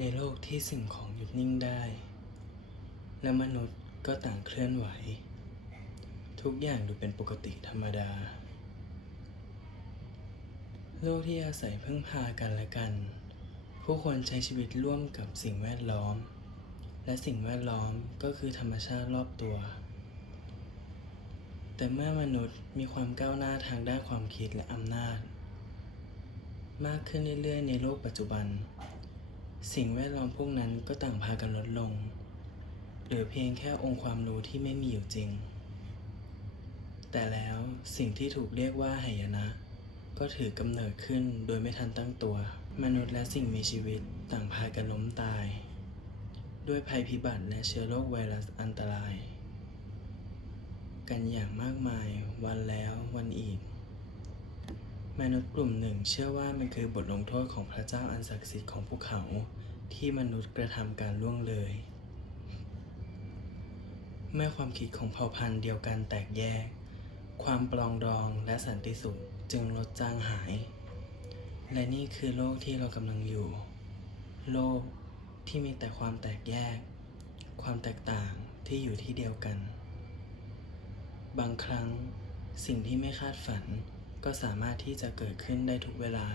ในโลกที่สิ่งของหยุดนิ่งได้ และมนุษย์ก็ต่างเคลื่อนไหว ทุกอย่างดูเป็นปกติธรรมดา โลกที่อาศัยพึ่งพากันและกัน ผู้คนใช้ชีวิตร่วมกับสิ่งแวดล้อม และสิ่งแวดล้อมก็คือธรรมชาติรอบตัว แต่เมื่อมนุษย์มีความก้าวหน้าทางด้านความคิดและอำนาจ มากขึ้นเรื่อยๆในโลกปัจจุบัน สิ่งแวดล้อมพวกนั้นก็ต่างพากันลดลงหรือเพียงแค่องค์ความรู้ที่ไม่มีอยู่จริง แต่แล้วสิ่งที่ถูกเรียกว่าหายนะ ก็ถือกำเนิดขึ้นโดยไม่ทันตั้งตัว มนุษย์และสิ่งมีชีวิตต่างพากันล้มตาย ด้วยภัยพิบัติและเชื้อโรคไวรัสอันตราย กันอย่างมากมายวันแล้ววันอีก มนุษย์กลุ่มหนึ่งเชื่อว่ามันคือบทลงโทษของพระเจ้าอันศักดิ์สิทธิ์ของพวกเขา ที่มนุษย์กระทำการล่วงเลย เมื่อความคิดของเผ่าพันธุ์เดียวกันแตกแยก ความปลองดองและสันติสุขจึงลดจางหาย และนี่คือโลกที่เรากำลังอยู่ โลกที่มีแต่ความแตกแยก ความแตกต่างที่อยู่ที่เดียวกัน บางครั้งสิ่งที่ไม่คาดฝัน ก็สามารถที่จะเกิดขึ้นได้ทุกเวลา